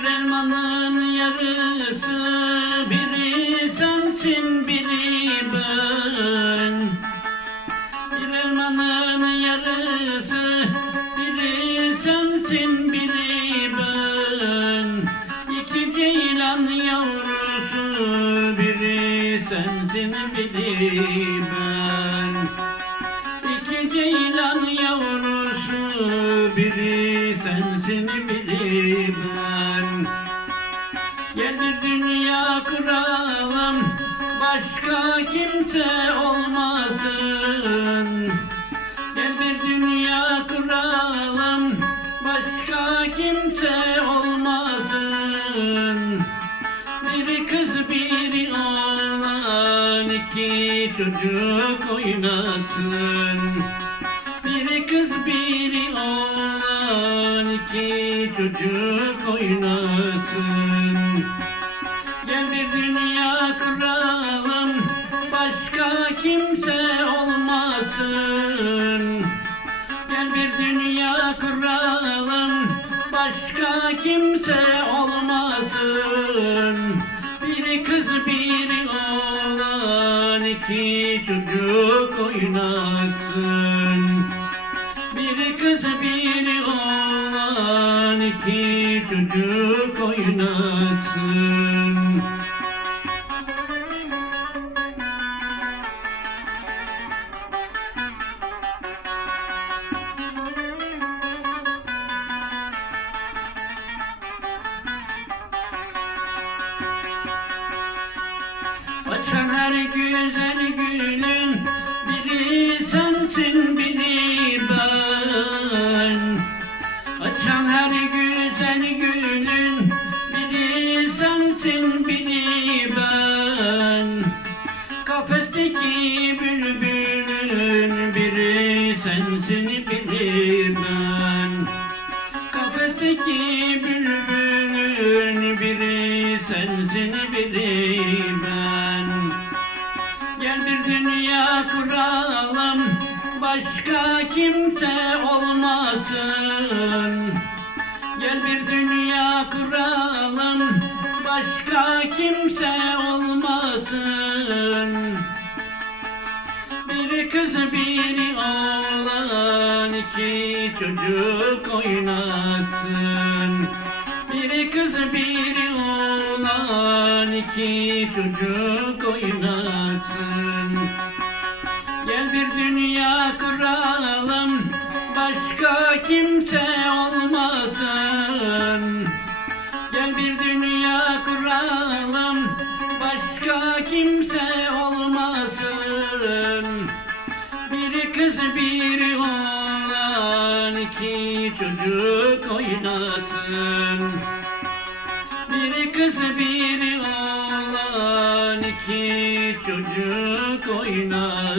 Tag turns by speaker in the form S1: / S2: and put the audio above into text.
S1: Bir elmanın yarısı biri sensin biri ben. Bir elmanın yarısı biri sensin biri ben. İki ceylan yavrusu biri sensin biri ben. İki ceylan yavrusu biri sensin biri ben. Bir dünya kuralım başka kimse olmasın. Bir dünya kuralım başka kimse olmasın. Biri kız biri oğlan iki çocuk oynasın Biri kız biri oğlan. İki çocuk oynasın. Gel bir dünya kuralım başka kimse olmasın. Gel bir dünya kuralım. Başka kimse olmasın. Biri kız biri oğlan. İki çocuk oynasın kız biri oğlan iki çocuk oynasın. Açan her güzel gülün dünya kuralım başka kimse olmasın. Gel bir dünya kuralım başka kimse olmasın. Biri kız biri oğlan iki çocuk oynasın Biri kız biri oğlan iki çocuk oynasın. Gel bir dünya kuralım başka kimse olmasın. Gel bir dünya kuralım başka kimse olmasın. Biri kız biri oğlan iki çocuk oynasın Kız biri oğlan iki çocuk oynasın